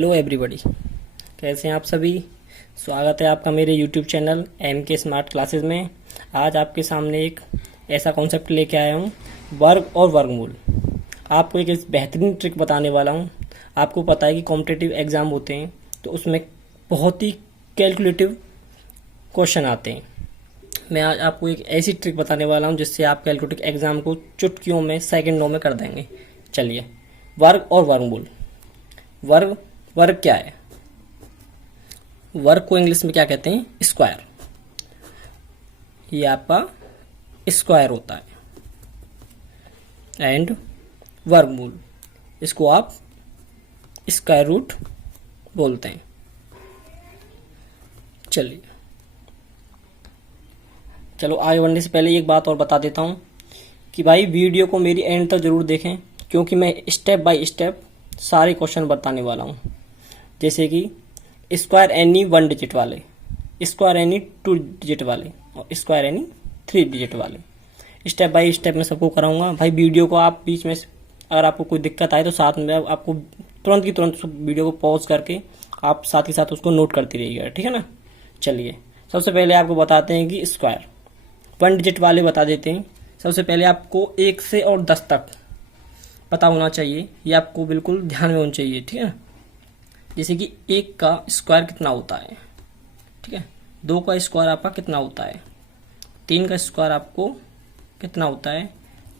Hello everybody, कैसे हैं आप सभी। स्वागत है आपका मेरे YouTube channel MK smart classes में। आज आपके सामने एक ऐसा कॉन्सेप्ट लेके आया हूँ, वर्ग और वर्गमूल। आपको एक बेहतरीन ट्रिक बताने वाला हूँ। आपको पता है कि कॉम्पिटिटिव एग्ज़ाम होते हैं तो उसमें बहुत ही कैलकुलेटिव क्वेश्चन आते हैं। मैं आज आपको एक ऐसी ट्रिक बताने वाला हूँ जिससे आप कैलकुलेटिव एग्ज़ाम को चुटकियों में, सेकंडों में कर देंगे। चलिए, वर्ग और वर्गमूल। वर्ग वर्ग क्या है? वर्ग को इंग्लिश में क्या कहते हैं? स्क्वायर। ये आपका स्क्वायर होता है। एंड वर्गमूल, इसको आप स्क्वायर रूट बोलते हैं। चलो आगे बढ़ने से पहले एक बात और बता देता हूँ कि भाई वीडियो को मेरी एंड तक जरूर देखें, क्योंकि मैं स्टेप बाय स्टेप सारे क्वेश्चन बताने वाला हूँ। जैसे कि स्क्वायर एनी 1 डिजिट वाले, स्क्वायर एनी 2 डिजिट वाले और स्क्वायर एनी 3 डिजिट वाले, स्टेप बाय स्टेप मैं सबको कराऊंगा। भाई वीडियो को आप बीच में अगर आपको कोई दिक्कत आए तो साथ में आपको तुरंत की तुरंत वीडियो को पॉज करके आप साथ ही साथ उसको नोट करती रहिएगा, ठीक है ना। चलिए, सबसे पहले आपको बताते हैं कि स्क्वायर 1 डिजिट वाले बता देते हैं। सबसे पहले आपको 1 से और 10 तक पता होना चाहिए, ये आपको बिल्कुल ध्यान में होना चाहिए, ठीक है। जैसे कि 1 का स्क्वायर कितना होता है, ठीक है। 2 का स्क्वायर आपका कितना होता है, 3 का स्क्वायर आपको कितना होता है,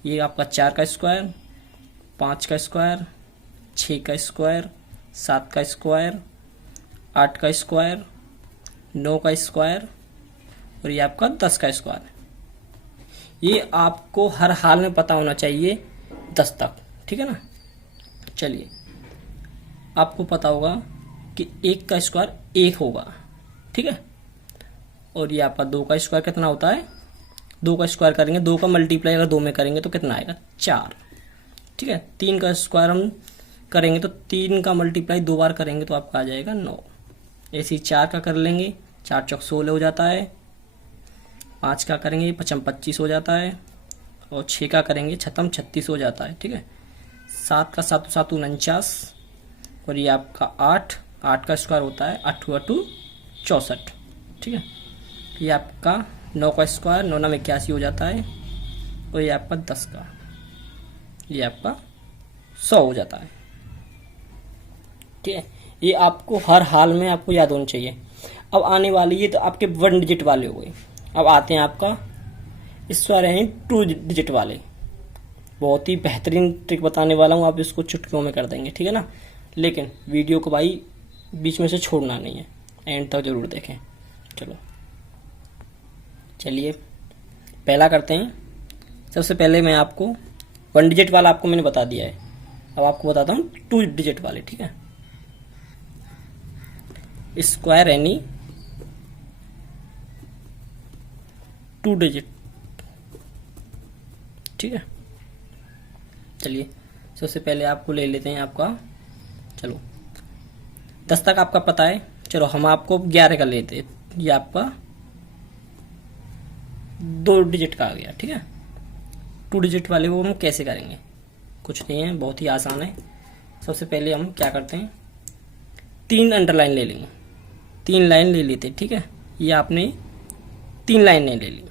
ये आपका 4 का स्क्वायर, 5 का स्क्वायर, 6 का स्क्वायर, 7 का स्क्वायर, 8 का स्क्वायर, 9 का स्क्वायर और ये आपका 10 का स्क्वायर। ये आपको हर हाल में पता होना चाहिए 10 तक, ठीक है ना। चलिए, आपको पता होगा कि 1 का स्क्वायर 1 होगा, ठीक है। और ये आपका 2 का स्क्वायर कितना होता है, 2 का स्क्वायर करेंगे, 2 का मल्टीप्लाई अगर 2 में करेंगे तो कितना आएगा, 4, ठीक है। 3 का स्क्वायर हम करेंगे तो 3 का मल्टीप्लाई 2 बार करेंगे तो आपका आ जाएगा 9। ऐसे ही 4 का कर लेंगे, 4 चौक 16 हो जाता है। 5 का करेंगे, 5 25 हो जाता है। और 6 का करेंगे, 6 36 हो जाता है, ठीक है। 7 का 7 7 49 और ये आपका 8 का स्क्वायर होता है 8 8 64, ठीक है। ये आपका 9 का स्क्वायर 9 9 81 हो जाता है। और ये आपका 10 का, ये आपका 100 हो जाता है, ठीक है। ये आपको हर हाल में आपको याद होना चाहिए। अब आने वाली ये तो आपके 1 डिजिट वाले हो गए। अब आते हैं आपका स्क्वायर यानी 2 डिजिट वाले। बहुत ही बेहतरीन ट्रिक बताने वाला हूँ, आप इसको चुटकियों में कर देंगे, ठीक है ना। लेकिन वीडियो को भाई बीच में से छोड़ना नहीं है, एंड तक जरूर देखें। चलिए पहला करते हैं। सबसे पहले मैं आपको 1 डिजिट वाला आपको मैंने बता दिया है। अब आपको बताता हूँ 2 डिजिट वाले, ठीक है। स्क्वायर एनी 2 डिजिट, ठीक है। चलिए, सबसे पहले आपको ले लेते हैं आपका, चलो 10 तक आपका पता है। चलो हम आपको 11 का लेते हैं। ये आपका 2 डिजिट का आ गया, ठीक है। 2 डिजिट वाले वो हम कैसे करेंगे, कुछ नहीं है, बहुत ही आसान है। सबसे पहले हम क्या करते हैं, 3 अंडरलाइन ले लेंगे, 3 लाइन ले लेते हैं, ठीक है। ये आपने 3 लाइनें ले ली।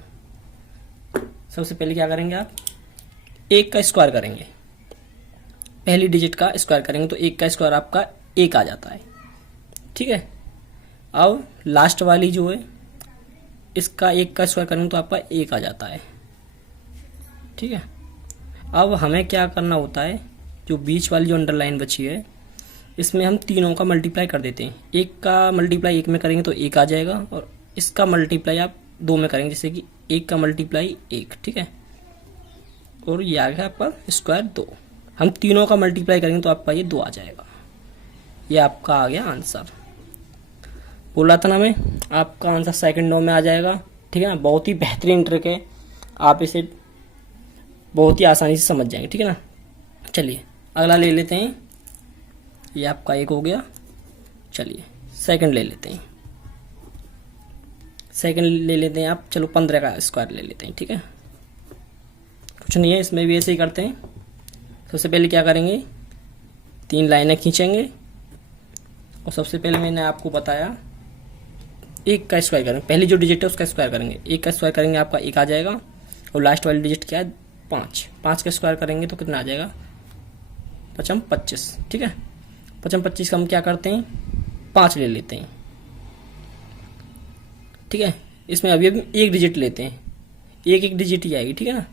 सबसे पहले क्या करेंगे, आप 1 का स्क्वायर करेंगे, पहली डिजिट का स्क्वायर करेंगे तो 1 का स्क्वायर आपका 1 आ जाता है, ठीक है। अब लास्ट वाली जो है इसका 1 का स्क्वायर करेंगे तो आपका 1 आ जाता है, ठीक है। अब हमें क्या करना होता है, जो बीच वाली जो अंडरलाइन बची है इसमें हम तीनों का मल्टीप्लाई कर देते हैं। 1 का मल्टीप्लाई 1 में करेंगे तो 1 आ जाएगा और इसका मल्टीप्लाई आप 2 में करेंगे, जैसे कि 1 का मल्टीप्लाई 1, ठीक है। और ये आ गया आपका स्क्वायर 2। हम तीनों का मल्टीप्लाई करेंगे तो आपका ये 2 आ जाएगा। ये आपका आ गया आंसर। बोला था ना मैं, आपका आंसर सेकंडों में आ जाएगा, ठीक है ना। बहुत ही बेहतरीन ट्रिक है, आप इसे बहुत ही आसानी से समझ जाएंगे, ठीक है ना। चलिए अगला ले लेते हैं। ये आपका 1 हो गया। चलिए सेकंड ले लेते हैं, सेकंड ले लेते हैं आप। चलो 15 का स्क्वायर ले लेते हैं, ठीक है। कुछ नहीं है, इसमें भी ऐसे ही करते हैं। सबसे पहले क्या करेंगे, 3 लाइनें खींचेंगे, और सबसे पहले मैंने आपको बताया एक का स्क्वायर करेंगे, पहली जो डिजिट है उसका स्क्वायर करेंगे, एक का स्क्वायर करेंगे आपका एक आ जाएगा, और लास्ट वाली डिजिट क्या है 5, 5 का स्क्वायर करेंगे तो कितना आ जाएगा 5 25, ठीक है। 5 25 का हम क्या करते हैं 5 ले लेते हैं, ठीक है। इसमें अभी अभी एक डिजिट लेते हैं, एक एक डिजिट ही आएगी, ठीक है ना।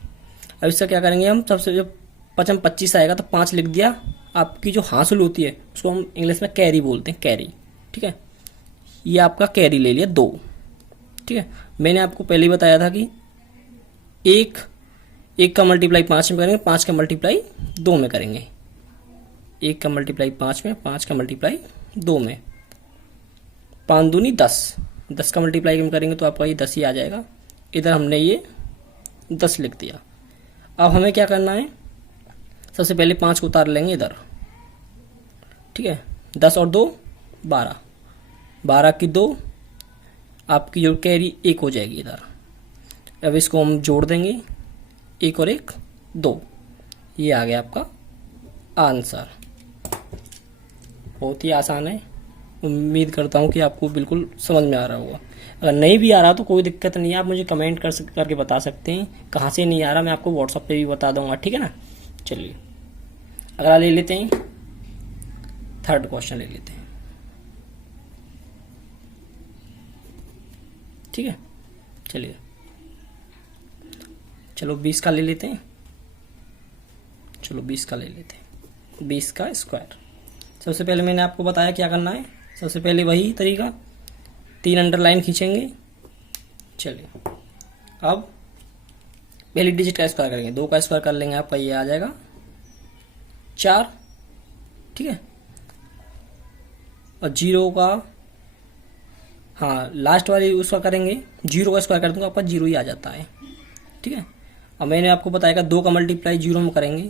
अब इसका क्या करेंगे हम, सबसे जब 5 25 आएगा तो 5 लिख दिया, आपकी जो हासिल होती है उसको हम इंग्लिश में कैरी बोलते हैं, कैरी, ठीक है। ये आपका कैरी ले लिया 2, ठीक है। मैंने आपको पहले ही बताया था कि एक का मल्टीप्लाई 5 में करेंगे, 5 का मल्टीप्लाई 2 में करेंगे, 1 का मल्टीप्लाई 5 में, 5 का मल्टीप्लाई 2 में, 5 दूनी 10, 10 का मल्टीप्लाई हम करेंगे तो आपका ये 10 ही आ जाएगा। इधर हमने ये 10 लिख दिया। अब हमें क्या करना है, सबसे पहले 5 को उतार लेंगे इधर, ठीक है। 10 और 2 12, 12 की 2, आपकी जो कैरी 1 हो जाएगी इधर। अब इसको हम जोड़ देंगे, 1 और 1 2, ये आ गया आपका आंसर। बहुत ही आसान है, उम्मीद करता हूँ कि आपको बिल्कुल समझ में आ रहा होगा। अगर नहीं भी आ रहा तो कोई दिक्कत नहीं है, आप मुझे कमेंट करके बता सकते हैं कहाँ से नहीं आ रहा, मैं आपको व्हाट्सएप पे भी बता दूंगा, ठीक है ना। चलिए अगला ले लेते हैं, थर्ड क्वेश्चन ले लेते हैं, ठीक है। चलिए चलो 20 का ले लेते हैं, चलो 20 का ले लेते हैं, 20 का स्क्वायर। सबसे पहले मैंने आपको बताया क्या करना है, सबसे पहले वही तरीका, 3 अंडरलाइन खींचेंगे। चलिए अब पहली डिजिट का स्क्वायर करेंगे, 2 का स्क्वायर कर लेंगे, आपका ये आ जाएगा 4, ठीक है। और 0 का, हाँ लास्ट वाली उसका करेंगे, 0 का स्क्वायर कर दूंगा, आपका 0 ही आ जाता है, ठीक है। अब मैंने आपको बताया 2 का मल्टीप्लाई 0 में करेंगे,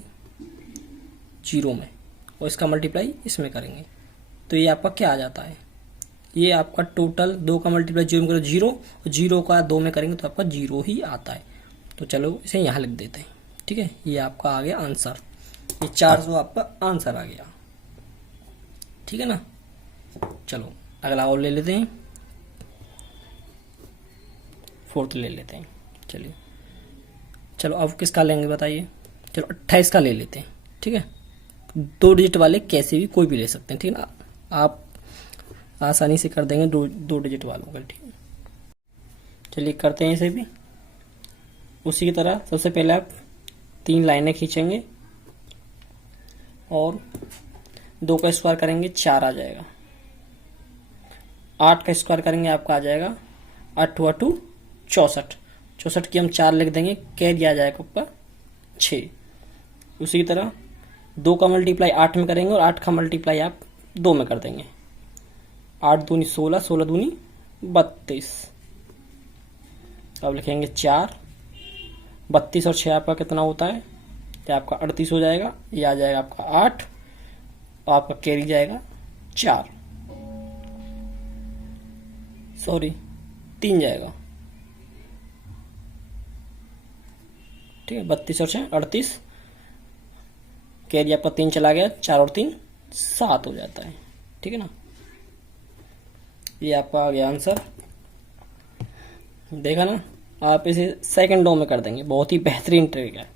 0 में, और इसका मल्टीप्लाई इसमें करेंगे तो ये आपका क्या आ जाता है, ये आपका टोटल 2 का मल्टीप्लाई 0 में करो 0, और 0 का 2 में करेंगे तो आपका 0 ही आता है। तो चलो इसे यहाँ लिख देते हैं, ठीक है। ये आपका आ गया आंसर, ये 400 आपका आंसर आ गया, ठीक है ना। चलो अगला और ले लेते हैं, फोर्थ ले लेते हैं। चलिए चलो अब किसका लेंगे बताइए, चलो 28 का ले लेते हैं, ठीक है। 2 डिजिट वाले कैसे भी कोई भी ले सकते हैं, ठीक है ना, आप आसानी से कर देंगे 2 डिजिट वालों का, ठीक है। चलिए करते हैं इसे भी उसी की तरह। सबसे पहले आप 3 लाइनें खींचेंगे और 2 का स्क्वायर करेंगे, 4 आ जाएगा। 8 का स्क्वायर करेंगे, आपका आ जाएगा 8 × 2 64, 64 की हम 4 लिख देंगे, कैरी आ जाएगा आपका 6। उसी की तरह 2 का मल्टीप्लाई 8 में करेंगे और 8 का मल्टीप्लाई आप 2 में कर देंगे, 8 दूनी 16, 16 दूनी 32। अब लिखेंगे 4, 32 और 6 आपका कितना होता है, ये आपका 38 हो जाएगा। ये आ जाएगा आपका 8 और आपका कैरी जाएगा 4, सॉरी 3 जाएगा, ठीक है। 32 और 6 38, कैरी आपका 3 चला गया, 4 और 3 7 हो जाता है, ठीक है ना। ये आपका आ गया आंसर, देखा ना। आप इसे सेकंडों में कर देंगे, बहुत ही बेहतरीन ट्रिक है।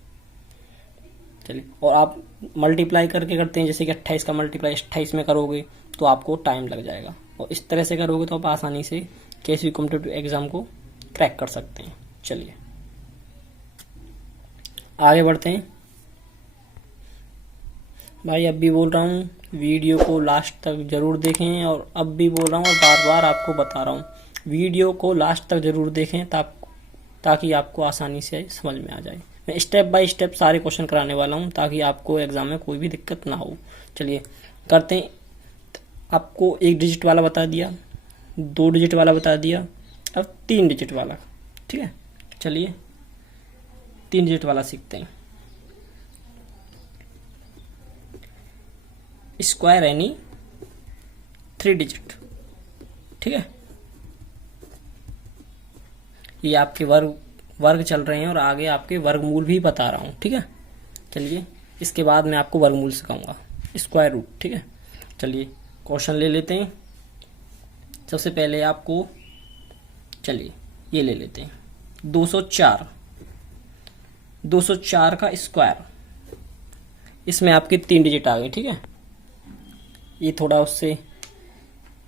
चलिए और आप मल्टीप्लाई करके करते हैं, जैसे कि 28 का मल्टीप्लाई 28 में करोगे तो आपको टाइम लग जाएगा, और इस तरह से करोगे तो आप आसानी से किसी भी कॉम्पिटिटिव एग्जाम को क्रैक कर सकते हैं। चलिए आगे बढ़ते हैं। भाई अब भी बोल रहा हूँ वीडियो को लास्ट तक ज़रूर देखें, और अब भी बोल रहा हूँ और बार बार आपको बता रहा हूँ, वीडियो को लास्ट तक ज़रूर देखें ताकि आपको आसानी से समझ में आ जाए। मैं स्टेप बाय स्टेप सारे क्वेश्चन कराने वाला हूँ ताकि आपको एग्ज़ाम में कोई भी दिक्कत ना हो। चलिए करते हैं। आपको 1 डिजिट वाला बता दिया, 2 डिजिट वाला बता दिया, अब 3 डिजिट वाला, ठीक है। चलिए 3 डिजिट वाला सीखते हैं। स्क्वायर यानी 3 डिजिट, ठीक है। ये आपके वर्ग चल रहे हैं और आगे आपके वर्गमूल भी बता रहा हूँ, ठीक है। चलिए इसके बाद मैं आपको वर्गमूल सिखाऊंगा, स्क्वायर रूट, ठीक है। चलिए क्वेश्चन ले लेते हैं। सबसे पहले आपको, चलिए ये ले लेते हैं, 204, 204 का स्क्वायर। इसमें आपके 3 डिजिट आ गए, ठीक है। ये थोड़ा उससे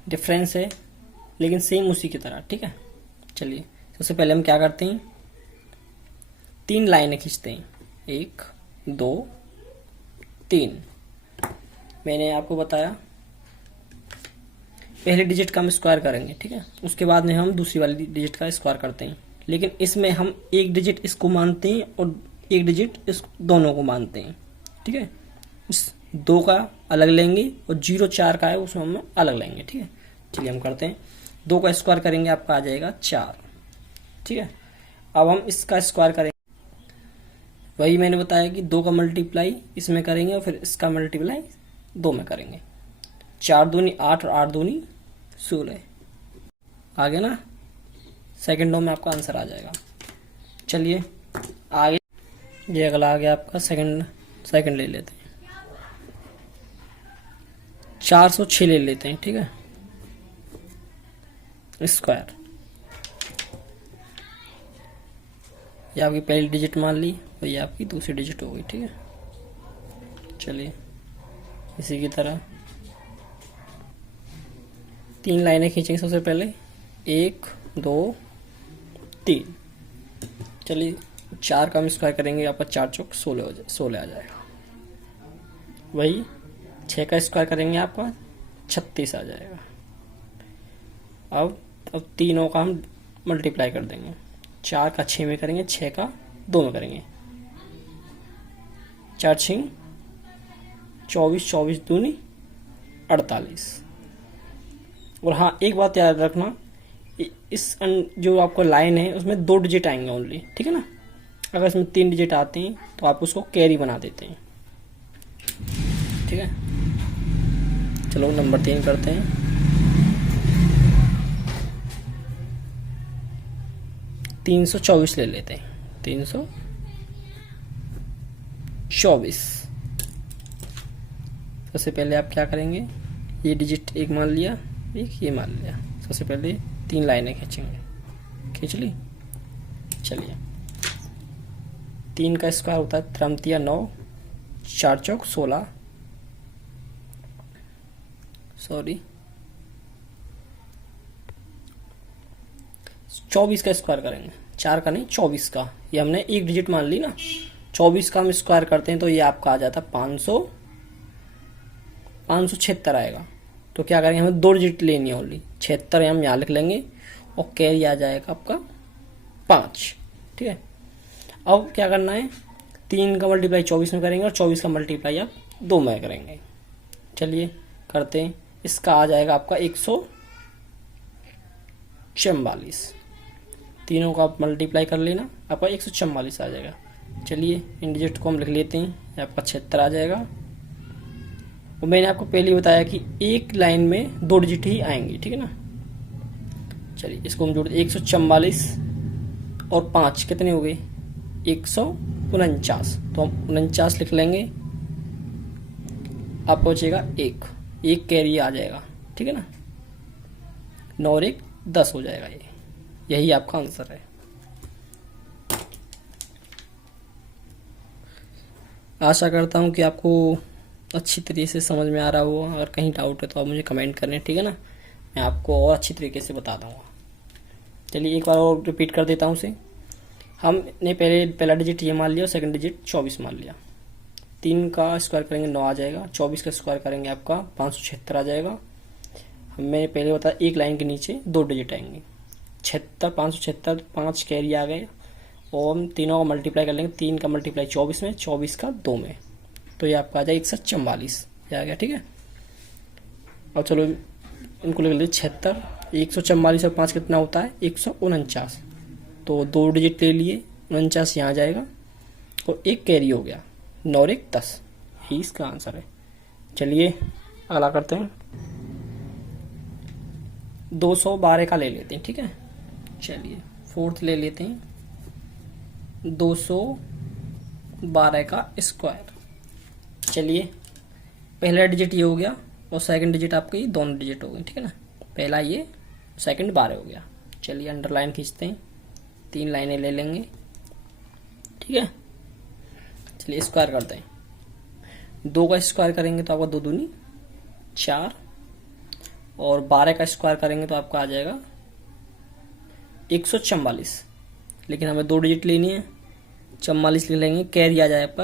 डिफरेंस है लेकिन सेम उसी की तरह, ठीक है। चलिए सबसे पहले हम क्या करते हैं, 3 लाइनें खींचते हैं, 1 2 3। मैंने आपको बताया पहले डिजिट का हम स्क्वायर करेंगे, ठीक है, उसके बाद में हम दूसरी वाली डिजिट का स्क्वायर करते हैं। लेकिन इसमें हम एक डिजिट इसको मानते हैं और एक डिजिट इस दोनों को मानते हैं, ठीक है। इस 2 का अलग लेंगे और 0 4 का है उसमें हम अलग लेंगे, ठीक है। चलिए हम करते हैं, 2 का स्क्वायर करेंगे आपका आ जाएगा 4, ठीक है। अब हम इसका स्क्वायर करेंगे, वही मैंने बताया कि 2 का मल्टीप्लाई इसमें करेंगे और फिर इसका मल्टीप्लाई 2 में करेंगे। 4 दूनी 8 और 8 दूनी 16, आ गया ना। सेकंडों में आपका आंसर आ जाएगा। चलिए आगे, ये अगला आ गया आपका सेकंड ले लेते हैं, 406 ले लेते हैं, ठीक है, स्क्वायर। ये आपकी पहली डिजिट मान ली और ये आपकी दूसरी डिजिट हो गई, ठीक है। चलिए इसी की तरह 3 लाइनें खींचेंगे सबसे पहले, 1 2 3। चलिए 4 का हम स्क्वायर करेंगे, आपका 4 चौक 16 आ जाएगा। वही 6 का स्क्वायर करेंगे आपका 36 आ जाएगा। अब तीनों का हम मल्टीप्लाई कर देंगे, 4 का 6 में करेंगे, 6 का 2 में करेंगे, 4 6 24, 24 दूनी 48। और हाँ एक बात याद रखना, इस जो आपका लाइन है उसमें 2 डिजिट आएंगे ओनली, ठीक है ना। अगर इसमें 3 डिजिट आते हैं तो आप उसको कैरी बना देते हैं, ठीक है। चलो नंबर 3 करते हैं, 324 ले लेते हैं, 324। सबसे पहले आप क्या करेंगे, ये डिजिट एक मान लिया, एक ये मान लिया। सबसे पहले 3 लाइनें खींचेंगे, खींच ली। चलिए 3 का स्क्वायर होता है 3 9, 4 चौक 16, सॉरी 24 का स्क्वायर करेंगे, 4 का नहीं 24 का। ये हमने एक डिजिट मान ली ना, 24 का हम स्क्वायर करते हैं तो ये आपका आ जाता है 576 आएगा। तो क्या करेंगे, हमें 2 डिजिट लेनी है ओनली, 76 हम यहाँ लिख लेंगे और कैरी आ जाएगा आपका 5, ठीक है। अब क्या करना है, 3 का मल्टीप्लाई 24 में करेंगे और 24 का मल्टीप्लाई आप 2 में करेंगे। चलिए करते हैं, इसका आ जाएगा आपका 144। तीनों का आप मल्टीप्लाई कर लेना, आपका 144 आ जाएगा। चलिए इन डिजिट को हम लिख लेते हैं, आपका 76 आ जाएगा। और मैंने आपको पहले ही बताया कि एक लाइन में 2 डिजिट ही आएंगी, ठीक है ना। चलिए इसको हम जोड़, 144 और 5 कितने हो गए, 149। तो हम 49 लिख लेंगे, आप पहुंचेगा 1 कैरी आ जाएगा, ठीक है ना। 9 और 1 10 हो जाएगा, यही आपका आंसर है। आशा करता हूँ कि आपको अच्छी तरीके से समझ में आ रहा हो। अगर कहीं डाउट है तो आप मुझे कमेंट करें, ठीक है ना, मैं आपको और अच्छी तरीके से बता दूंगा। चलिए एक बार और रिपीट कर देता हूँ उसे। हमने पहला डिजिट ये मान लिया और सेकंड डिजिट 24 मान लिया। 3 का स्क्वायर करेंगे 9 आ जाएगा, 24 का स्क्वायर करेंगे आपका 576 आ जाएगा। मैंने पहले बताया एक लाइन के नीचे 2 डिजिट आएंगे, 76 576, 5 कैरी आ गए और हम तीनों का मल्टीप्लाई कर लेंगे, 3 का मल्टीप्लाई 24 में, 24 का 2 में, तो ये आपका आ जाएगा 144 आ गया, ठीक है। और चलो इनको लिख लीजिए 76, 144 और 5 कितना होता है 149, तो 2 डिजिट ले लिए, 49 यहाँ जाएगा और 1 कैरी हो गया, 9 और 1 10, यही इसका आंसर है। चलिए अगला करते हैं, 212 का ले लेते हैं, ठीक है। चलिए 4th ले लेते हैं, 212 का स्क्वायर। चलिए पहला डिजिट ये हो गया और सेकंड डिजिट आपके ये दोनों डिजिट हो गए, ठीक है ना। पहला ये सेकंड 12 हो गया। चलिए अंडरलाइन खींचते हैं, 3 लाइनें ले लेंगे, ठीक है। चलिए स्क्वायर करते हैं, 2 का स्क्वायर करेंगे तो आपका 2 दूनी 4, और 12 का स्क्वायर करेंगे तो आपका आ जाएगा 144। लेकिन हमें 2 डिजिट लेनी है, 44 ले लेंगे, कैरी आ जाए आपका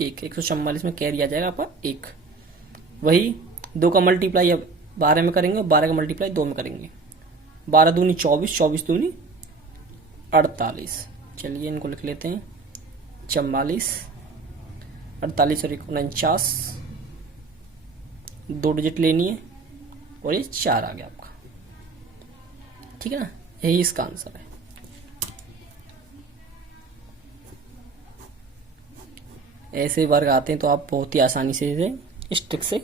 1, 144 में कैरी आ जाएगा आपका 1। वही 2 का मल्टीप्लाई अब 12 में करेंगे और 12 का मल्टीप्लाई 2 में करेंगे, 12 दूनी 24, 24 दूनी 48। चलिए इनको लिख लेते हैं, 44, 48 और 49, 2 डिजिट लेनी है और ये 4 आ गया आपका, ठीक है ना। यही इसका आंसर है। ऐसे वर्ग आते हैं तो आप बहुत ही आसानी से इसे इस ट्रिक से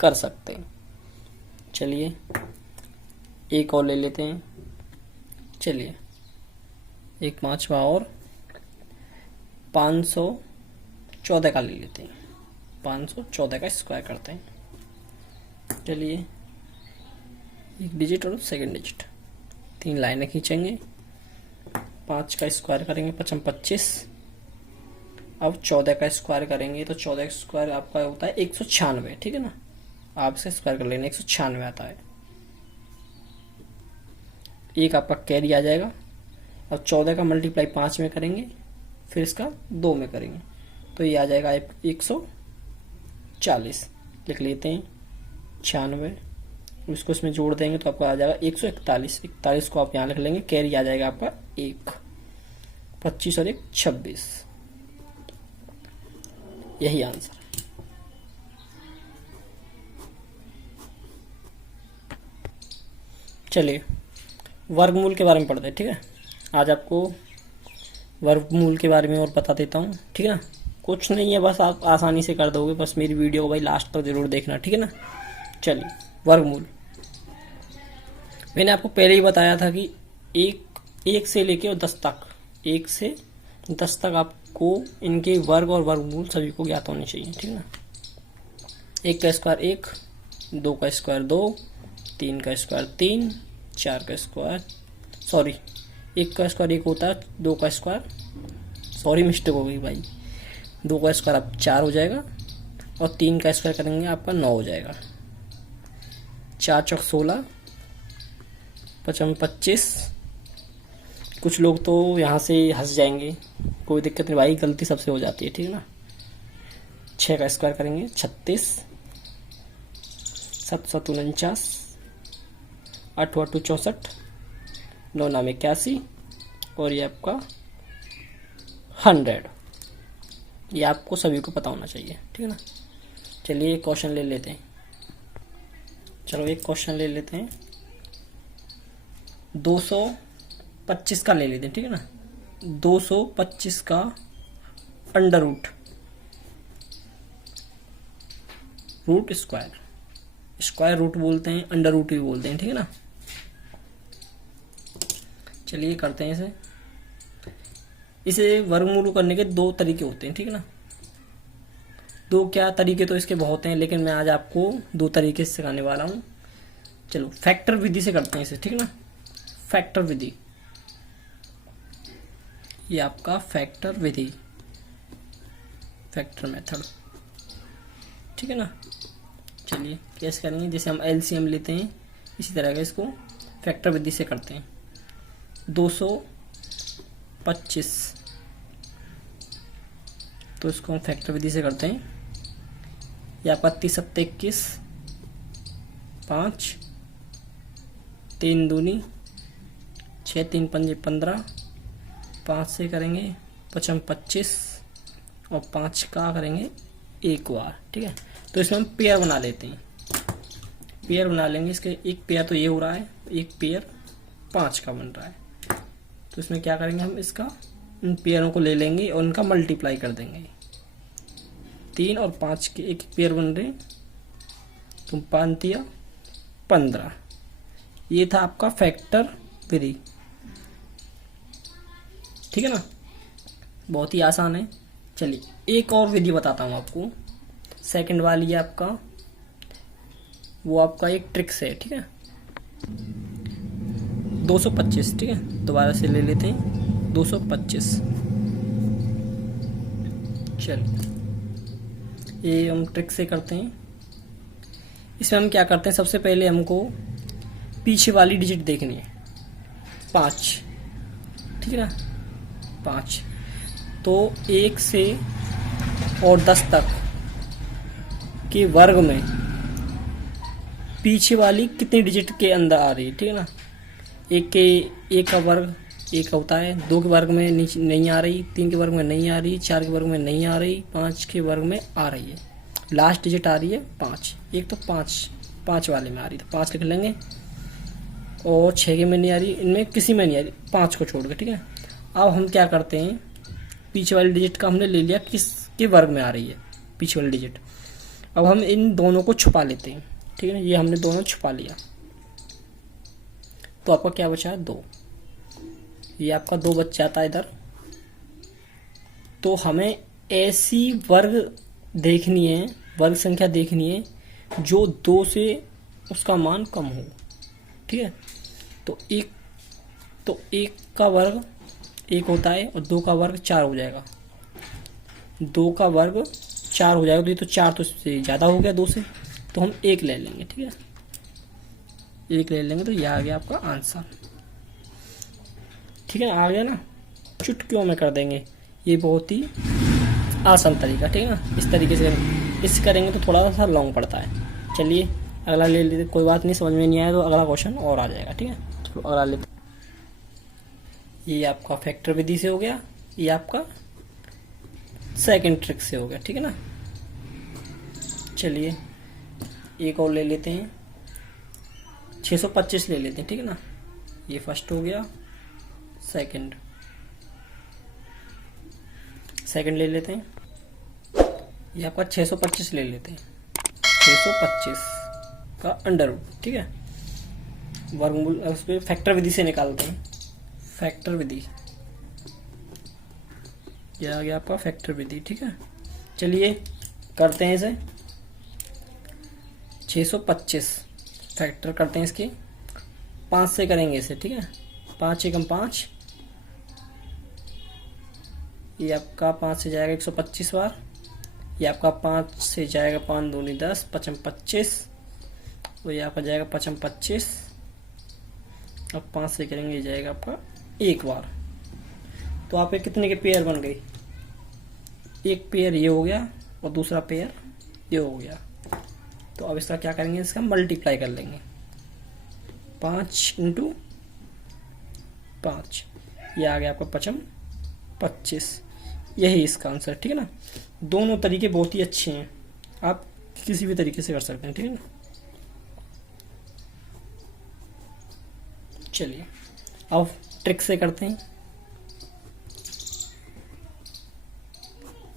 कर सकते हैं। चलिए एक और ले लेते हैं। चलिए एक 5वां और 514 का ले लेते हैं, 514 का स्क्वायर करते हैं। चलिए एक डिजिट और सेकंड डिजिट, 3 लाइनें खींचेंगे, 5 का स्क्वायर करेंगे 5 25। अब 14 का स्क्वायर करेंगे तो 14 का स्क्वायर आपका होता है 196, ठीक है ना। आप इसे स्क्वायर कर लेना, 196 आता है। एक आपका कैरी आ जाएगा। अब 14 का मल्टीप्लाई 5 में करेंगे, फिर इसका 2 में करेंगे तो ये आ जाएगा 140। लिख लेते हैं 96, इसको इसमें जोड़ देंगे तो आपका आ जाएगा 141। 41 को आप यहाँ लिख लेंगे, कैरी आ जाएगा आपका 1, 25 और 1 26। यही आंसर है। चलिए वर्गमूल के बारे में पढ़ते हैं, ठीक है। आज आपको वर्गमूल के बारे में और बता देता हूँ, ठीक है ना। कुछ नहीं है, बस आप आसानी से कर दोगे, बस मेरी वीडियो को भाई लास्ट तक जरूर देखना, ठीक है ना। चलिए वर्गमूल, मैंने आपको पहले ही बताया था कि एक से लेके और 10 तक, 1 से 10 तक आपको इनके वर्ग और वर्गमूल सभी को ज्ञात होने चाहिए, ठीक है ना। 1 का स्क्वायर 1, 2 का स्क्वायर 2, 3 का स्क्वायर 3, 4 का स्क्वायर 1 का स्क्वायर 1 होता है, 2 का स्क्वायर मिस्टेक हो गई भाई, 2 का स्क्वायर अब 4 हो जाएगा और 3 का स्क्वायर करेंगे आपका 9 हो जाएगा। 4 चौक 16, 5 25। कुछ लोग तो यहाँ से हंस जाएंगे, कोई दिक्कत नहीं भाई, गलती सबसे हो जाती है, ठीक है ना। 6 का स्क्वायर करेंगे 36, 7 7 49, 8 8 64, 9 9 81 और ये आपका 100। ये आपको सभी को पता होना चाहिए, ठीक है ना। चलिए एक क्वेश्चन ले लेते हैं। चलो एक क्वेश्चन ले लेते हैं, 225 का ले लेते हैं, ठीक है ना। 225 का अंडर रूट स्क्वायर रूट बोलते हैं, अंडर रूट भी बोलते हैं, ठीक है ना। चलिए करते हैं इसे वर्गमूल करने के 2 तरीके होते हैं, ठीक है ना। 2 क्या तरीके तो इसके बहुत हैं, लेकिन मैं आज आपको 2 तरीके से सिखाने वाला हूँ। चलो फैक्टर विधि से करते हैं इसे, ठीक है ना। फैक्टर विधि, ये आपका फैक्टर विधि, फैक्टर मेथड, ठीक है ना। चलिए कैसे करेंगे, जैसे हम एलसीएम लेते हैं इसी तरह का इसको फैक्टर विधि से करते हैं। 225, तो इसको हम फैक्टर विधि से करते हैं। ये आपका 30 7 21, 5, 3 दूनी 6, 3 5 15, 5 से करेंगे 5 25 और 5 का करेंगे 1 बार, ठीक है। तो इसमें हम पेयर बना लेते हैं, पेयर बना लेंगे। इसके एक पेयर तो ये हो रहा है, एक पेयर 5 का बन रहा है, तो इसमें क्या करेंगे हम इसका इन पेयरों को ले लेंगे और उनका मल्टीप्लाई कर देंगे। 3 और 5 के एक पेयर बन रहे, तो 5 दिया 15। ये था आपका फैक्टर विधि, ठीक है ना। बहुत ही आसान है। चलिए एक और विधि बताता हूँ आपको, सेकंड वाली आपका वो आपका एक ट्रिक्स है, ठीक है। 225, ठीक है। दोबारा से ले लेते हैं 225। चलिए ये हम ट्रिक से करते हैं। इसमें हम क्या करते हैं, सबसे पहले हमको पीछे वाली डिजिट देखनी है 5, ठीक है ना। 5 तो 1 से और 10 तक के वर्ग में पीछे वाली कितनी डिजिट के अंदर आ रही है, ठीक है ना। एक का वर्ग 1 होता है, 2 के वर्ग में नीचे नहीं आ रही, 3 के वर्ग में नहीं आ रही, 4 के वर्ग में नहीं आ रही, 5 के वर्ग में आ रही है। लास्ट डिजिट आ रही है 5। एक तो 5 वाले में आ रही, तो 5 लिख लेंगे। और 6 के में नहीं आ रही, इनमें किसी में नहीं आ रही, 5 को छोड़ के, ठीक है। अब हम क्या करते हैं, पीछे वाली डिजिट का हमने ले लिया किसके वर्ग में आ रही है पीछे वाली डिजिट। अब हम इन दोनों को छुपा लेते हैं, ठीक है ना। ये हमने दोनों छुपा लिया, तो आपका क्या बचा है 2। ये आपका 2 बच जाता है इधर। तो हमें ऐसी वर्ग देखनी है, वर्ग संख्या देखनी है जो 2 से उसका मान कम हो, ठीक है। तो 1 का वर्ग 1 होता है और 2 का वर्ग 4 हो जाएगा। 2 का वर्ग 4 हो जाएगा, तो ये तो 4 तो इससे ज़्यादा हो गया 2 से, तो हम 1 ले लेंगे, ठीक है। 1 ले लेंगे तो यह आ गया आपका आंसर, ठीक है ना। आ गया ना, चुटकियों में कर देंगे। ये बहुत ही आसान तरीका, ठीक है ना। इस तरीके से इस करेंगे तो थोड़ा सा लॉन्ग पड़ता है। चलिए अगला ले लेते, कोई बात नहीं, समझ में नहीं आया तो अगला क्वेश्चन और आ जाएगा, ठीक है। चलो अगला लेते। ये आपका फैक्टर विधि से हो गया, ये आपका सेकंड ट्रिक से हो गया, ठीक है ना। चलिए एक और ले लेते हैं, 625 ले लेते हैं, ठीक है ना। ये फर्स्ट हो गया, सेकंड ले लेते हैं। ये आपका 625 ले लेते हैं, 625 का अंडर रूट, ठीक है। वर्गमूल उस पर फैक्टर विधि से निकालते हैं, फैक्टर विधि। यह आ गया आपका फैक्टर विधि, ठीक है। चलिए करते हैं इसे, 625 फैक्टर करते हैं इसके, 5 से करेंगे इसे, ठीक है। 5 एकम 5, ये आपका 5 से जाएगा 125 बार। ये आपका 5 से जाएगा 5 दूनी 10, 5 25, और ये आपका जाएगा 5 25। अब 5 से करेंगे, ये जाएगा आपका 1 बार। तो आप कितने के पेयर बन गए, एक पेयर ये हो गया और दूसरा पेयर ये हो गया। तो अब इसका क्या करेंगे, इसका मल्टीप्लाई कर लेंगे, 5 × 5, ये आ गया आपका 5 25। यही इसका आंसर, ठीक है ना। दोनों तरीके बहुत ही अच्छे हैं, आप किसी भी तरीके से कर सकते हैं, ठीक है ना। चलिए अब ट्रिक से करते हैं,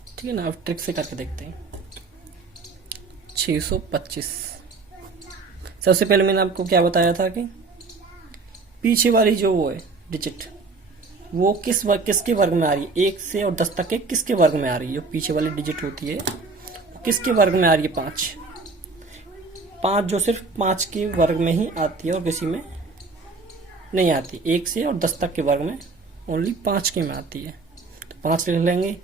ठीक है ना। अब ट्रिक से करके देखते हैं। 625 सबसे पहले मैंने आपको क्या बताया था कि पीछे वाली जो वो है डिजिट, वो किसके वर्ग में आ रही है, 1 से और 10 तक के किसके वर्ग में आ रही है। जो पीछे वाली डिजिट होती है वो किसके वर्ग में आ रही है, 5 जो सिर्फ 5 के वर्ग में ही आती है और किसी में नहीं आती। 1 से और 10 तक के वर्ग में ओनली 5 के में आती है, तो 5 लिख लेंगे।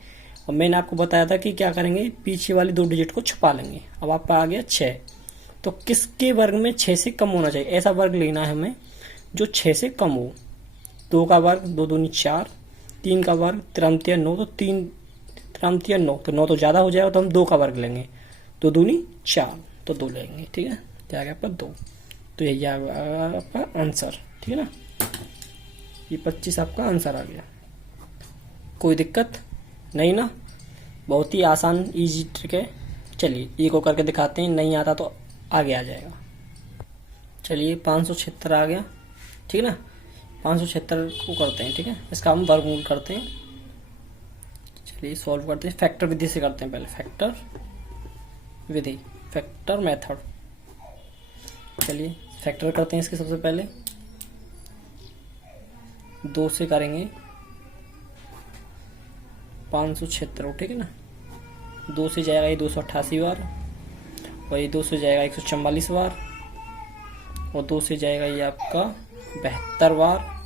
और मैंने आपको बताया था कि क्या करेंगे, पीछे वाली 2 डिजिट को छुपा लेंगे। अब आपका आ गया 6, तो किसके वर्ग में 6 से कम होना चाहिए, ऐसा वर्ग लेना है हमें जो 6 से कम हो। 2 का वर्ग 2 दूनी 4, 3 का वर्ग 3 9, तो 3 3 9, तो 9 तो ज़्यादा हो जाएगा, तो हम 2 का वर्ग लेंगे, 2 दूनी 4, तो 2 लेंगे, ठीक है। क्या आ गया आपका 2, तो यही आ गया आपका आंसर, ठीक है ना। ये 25 आपका आंसर आ गया। कोई दिक्कत नहीं ना, बहुत ही आसान इजी ट्रिक है। चलिए एक को करके दिखाते हैं, नहीं आता तो आगे आ जाएगा। चलिए 576 आ गया, ठीक है ना। 576 को करते हैं, ठीक है। इसका हम वर्गमूल करते हैं। चलिए सॉल्व करते हैं, फैक्टर विधि से करते हैं पहले, फैक्टर विधि, फैक्टर मेथड। चलिए फैक्टर करते हैं इसके, सबसे पहले 2 से करेंगे 576, ठीक है ना। 2 से जाएगा ये 288 बार, और ये 2 से जाएगा 144 बार, और 2 से जाएगा ये आपका 72 बार,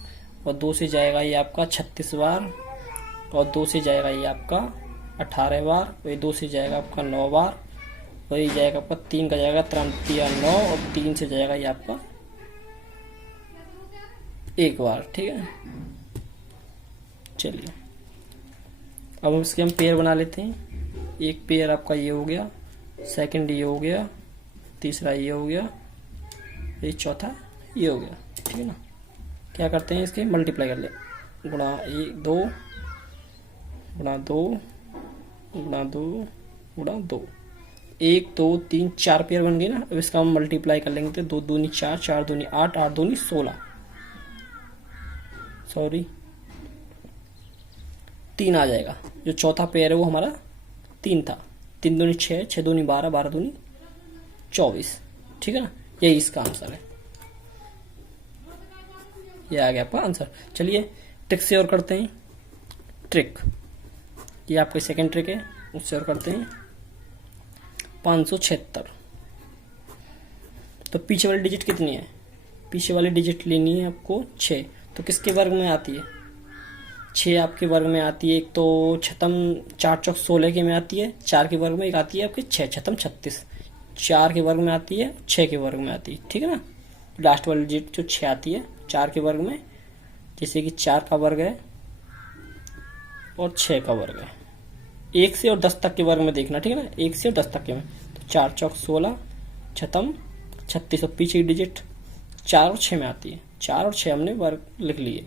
और 2 से जाएगा ये आपका 36 बार, और 2 से जाएगा ये आपका 18 बार, और 2 से जाएगा आपका 9 बार, और ये जाएगा आपका 3 का जाएगा 3×9, और 3 से जाएगा ये आपका 1 बार। ठीक है, चलिए अब इसके हम पेयर बना लेते हैं। एक पेयर आपका ये हो गया, सेकंड ये हो गया, तीसरा ये हो गया, ये चौथा ये हो गया। ठीक है ना, क्या करते हैं इसके मल्टीप्लाई कर ले, गुणा 2 गुणा 2 गुणा 2 गुणा 2, 1 2 3 4 पेयर बन गए ना। अब इसका हम मल्टीप्लाई कर लेंगे तो 2 दूनी 4, 4 दूनी 8, 8 दूनी 16, सॉरी 3 आ जाएगा। जो चौथा पेयर है वो हमारा 3 था। 3 दूनी 6, 6 दूनी 12, 12 दूनी 24। ठीक है ना, यही इसका आंसर है। ये आ गया आपका आंसर। चलिए ट्रिक से और करते हैं। ट्रिक ये आपकी सेकंड ट्रिक है, उससे और करते हैं। 576, तो पीछे वाली डिजिट कितनी है? पीछे वाली डिजिट लेनी है आपको 6। तो किसके वर्ग में आती है? 6 आपके वर्ग में आती है। एक तो 4 चौक 16 के में आती है, 4 के वर्ग में एक आती है आपकी 6 36, 4 के वर्ग में आती है, 6 के वर्ग में आती है। ठीक है ना, लास्ट वाली डिजिट जो 6 आती है 4 के वर्ग में, जैसे कि 4 का वर्ग है और 6 का वर्ग है। 1 से और 10 तक के वर्ग में देखना। ठीक है ना, 1 से और 10 तक के में, तो 4 चौक 16, 6 36, और पीछे की डिजिट 4 और 6 में आती है। 4 और 6 हमने वर्ग लिख लिए।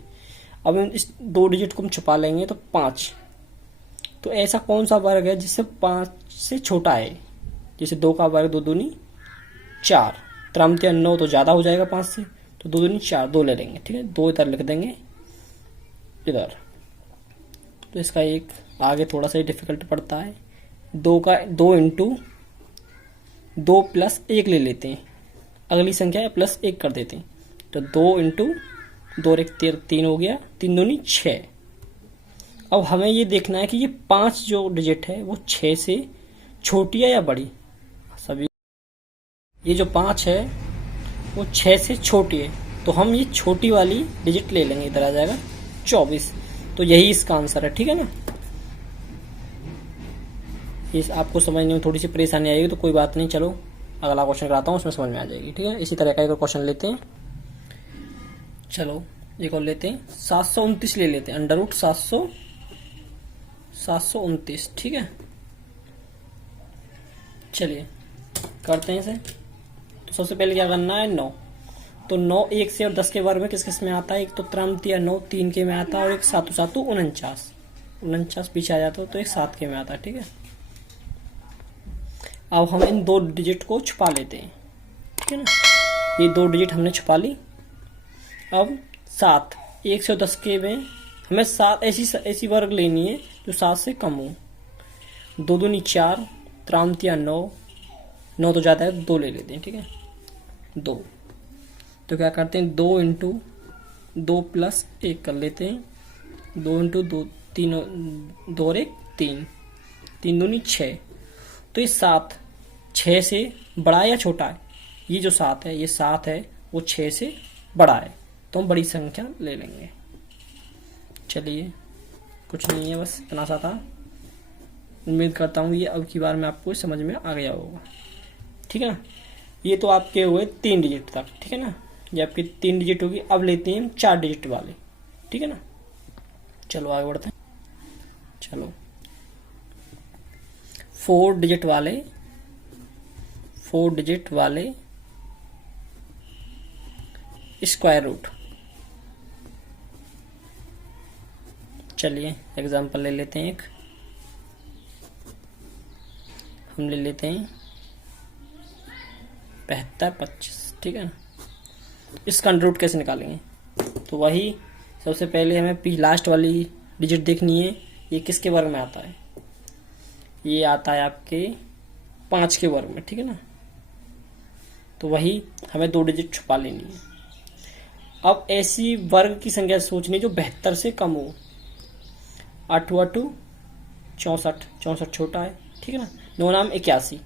अब हम इस 2 डिजिट को हम छुपा लेंगे तो 5। तो ऐसा कौन सा वर्ग है जिससे 5 से छोटा है? जैसे 2 का वर्ग 2 दूनी 4, त्रमत्या 9 तो ज्यादा हो जाएगा 5 से, तो 2 दूनी 4, 2 ले लेंगे। ठीक है, 2 इधर लिख देंगे इधर। तो इसका एक आगे थोड़ा सा डिफिकल्ट पड़ता है। 2 का 2 इंटू 2 प्लस 1 ले लेते हैं, अगली संख्या है प्लस 1 कर देते हैं। तो 2 इंटू 2 और 1 3 हो गया, 3 दूनी 6। अब हमें ये देखना है कि ये 5 जो डिजिट है वो 6 से छोटी है या बड़ी। सभी ये जो 5 है वो 6 से छोटी है, तो हम ये छोटी वाली डिजिट ले लेंगे। इधर आ जाएगा 24। तो यही इसका आंसर है। ठीक है ना, इस आपको समझने में थोड़ी सी परेशानी आएगी तो कोई बात नहीं, चलो अगला क्वेश्चन कराता हूँ, उसमें समझ में आ जाएगी। ठीक है, इसी तरह का एक और क्वेश्चन लेते हैं। चलो एक और लेते हैं। 729 ले लेते हैं, अंडर रूट 729। ठीक है, चलिए करते हैं इसे। तो सबसे पहले क्या करना है, 9। तो 9 1 से और 10 के वर्ग में किस किस में आता है? एक तो त्रमत्या 9 3 के में आता है, और एक 7 7 49, 49 पीछे आ जाता है, तो एक 7 के में आता है। ठीक है, अब हम इन 2 डिजिट को छुपा लेते हैं। ठीक है ना, ये 2 डिजिट हमने छुपा ली। अब 7 1 से 10 के में हमें 7 ऐसी वर्ग लेनी है जो 7 से कम हो। 2 दूनी 4, त्रांत्या 9, 9 तो ज़्यादा है, 2 ले लेते हैं। ठीक है, 2। तो क्या करते हैं, 2 इंटू 2 प्लस 1 कर लेते हैं। 2 इंटू 2 3, 2 और 1 3, 3 दूनी 6। तो ये 7 6 से बड़ा है या छोटा है? ये जो 7 है, ये 7 है, वो 6 से बड़ा है, तो हम बड़ी संख्या ले लेंगे। चलिए कुछ नहीं है, बस इतना सा था। उम्मीद करता हूँ ये अब की बार में आपको समझ में आ गया होगा। ठीक है ना, ये तो आपके हुए 3 डिजिट तक। ठीक है ना, ये आपकी 3 डिजिट होगी। अब लेते हैं हम 4 डिजिट वाले। ठीक है ना, चलो आगे बढ़ते हैं। चलो 4 डिजिट वाले स्क्वायर रूट। चलिए एग्जांपल ले लेते हैं। एक हम ले लेते हैं 75 25। ठीक है ना, इसका अंडर रूट कैसे निकालेंगे? तो वही सबसे पहले हमें लास्ट वाली डिजिट देखनी है। ये किसके वर्ग में आता है? ये आता है आपके 5 के वर्ग में। ठीक है ना, तो वही हमें 2 डिजिट छुपा लेनी है। अब ऐसी वर्ग की संख्या सोचनी जो 72 से कम हो। 8 8 64, 64 छोटा है। ठीक है ना, 9 नाम 81,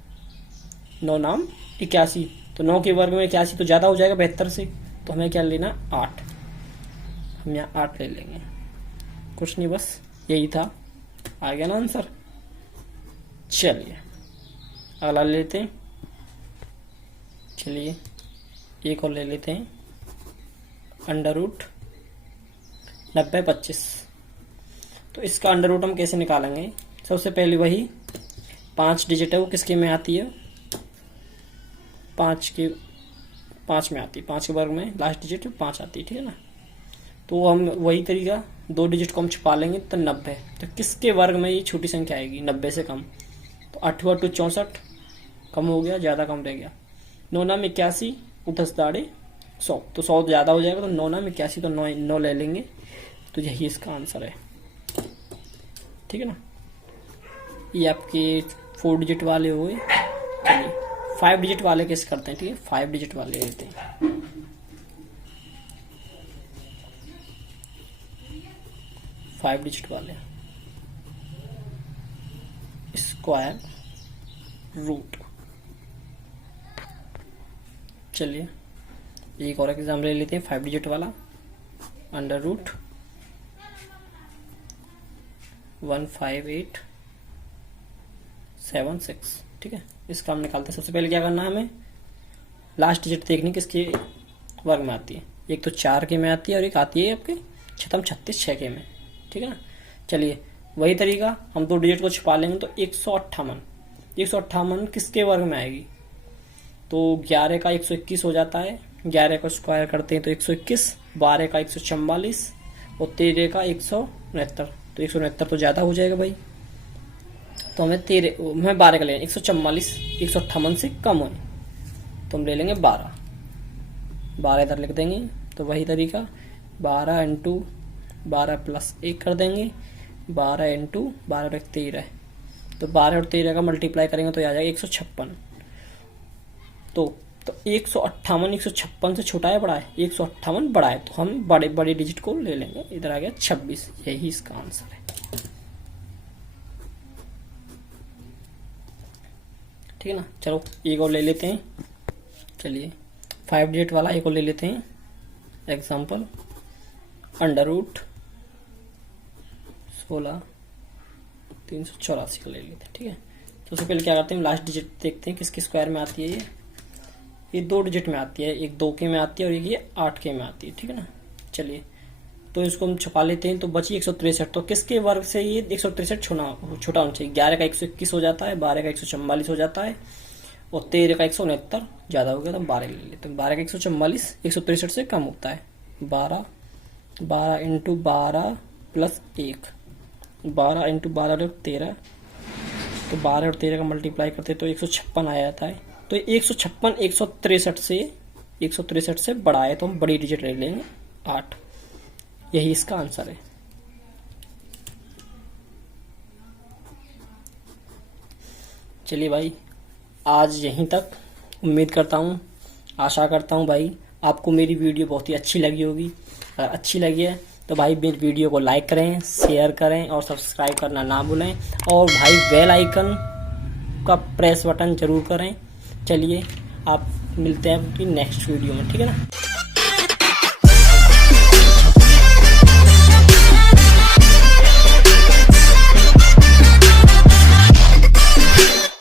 9 नाम 81, तो 9 के वर्ग में 81 तो ज्यादा हो जाएगा 72 से, तो हमें क्या लेना 8। हम यहाँ 8 ले लेंगे। कुछ नहीं, बस यही था, आ गया ना आंसर। चलिए अगला ले लेते हैं। चलिए एक और ले लेते हैं, अंडर रूट 90/25। तो इसका अंडर रूट हम कैसे निकालेंगे? सबसे पहले वही 5 डिजिट है, वो किसके में आती है? 5 में आती है, 5 के वर्ग में लास्ट डिजिट 5 आती है, ठीक है ना। तो हम वही तरीका, 2 डिजिट को हम छुपा लेंगे तो 90। तो किसके वर्ग में ये छोटी संख्या आएगी? 90 से कम। तो 8 × 2 = 64, कम हो गया, ज़्यादा कम रह गया। 9 में 81, 10 दाड़े 100, तो 100 ज़्यादा हो जाएगा, तो 9 में 81, तो 9 ले लेंगे। तो यही इसका आंसर है, ठीक है ना। ये आपके 4 डिजिट वाले हुए। चलिए 5 डिजिट वाले कैसे करते हैं? ठीक है, 5 डिजिट वाले लेते हैं। 5 डिजिट वाले स्क्वायर रूट। चलिए एक और एग्जाम्पल ले लेते हैं 5 डिजिट वाला, अंडर रूट 15876, ठीक है। इसका हम निकालते हैं। सबसे पहले क्या करना है हमें? लास्ट डिजिट देखनी किसके वर्ग में आती है। एक तो 4 के में आती है और एक आती है आपके 36 6 के में, ठीक है ना। चलिए वही तरीका, हम 2 डिजिट को छुपा लेंगे तो 158 किसके वर्ग में आएगी? तो 11 का 121 हो जाता है, 11 का स्क्वायर करते हैं तो 121, 12 का 144 और 13 का 169। तो 169 तो ज़्यादा हो जाएगा भाई, तो हमें 12 का लेंगे। 144 158 से कम है तो हम ले लेंगे 12 इधर लिख देंगे। तो वही तरीका 12 × 12 + 1 कर देंगे, 12 × 12 = 13। तो 12 और 13 का मल्टीप्लाई करेंगे तो आ जाएगा 156। तो 158 से छोटा है बड़ा है? 158 बड़ा है, तो हम बड़े डिजिट को ले लेंगे। इधर आ गया 26, यही इसका आंसर है, ठीक है ना। चलो एक और ले लेते हैं। चलिए 5 डिजिट वाला एक और ले लेते हैं एग्जाम्पल, अंडर रूट 16,384 का ले लेते हैं, ठीक है। तो सबसे पहले क्या करते हैं, लास्ट डिजिट देखते हैं किसके स्क्वायर में आती है। ये 2 डिजिट में आती है, एक 2 के में आती है और एक ये 8 के में आती है, ठीक है ना। चलिए तो इसको हम छुपा लेते हैं। तो बची 163, तो किसके वर्ग से ये 163 छोटा होना चाहिए? 11 का 121 हो जाता है, 12 का 144 हो जाता है और 13 का 169 ज़्यादा हो गया, तो हम 12 ले लेते हैं। 12 का 144 163 से कम होता है। 12 × 12 + 1, 12 × 12 = 13। तो 12 और 13 का मल्टीप्लाई करते तो 156 आ जाता है। तो 156 163 से बड़ा है, तो हम बड़ी डिजिट ले लेंगे 8। यही इसका आंसर है। चलिए भाई आज यहीं तक, उम्मीद करता हूँ, आशा करता हूँ भाई आपको मेरी वीडियो बहुत ही अच्छी लगी होगी। अगर अच्छी लगी है तो भाई मेरी वीडियो को लाइक करें, शेयर करें और सब्सक्राइब करना ना भूलें, और भाई बेल आइकन का प्रेस बटन जरूर करें। चलिए आप मिलते हैं अपनी नेक्स्ट वीडियो में, ठीक है ना।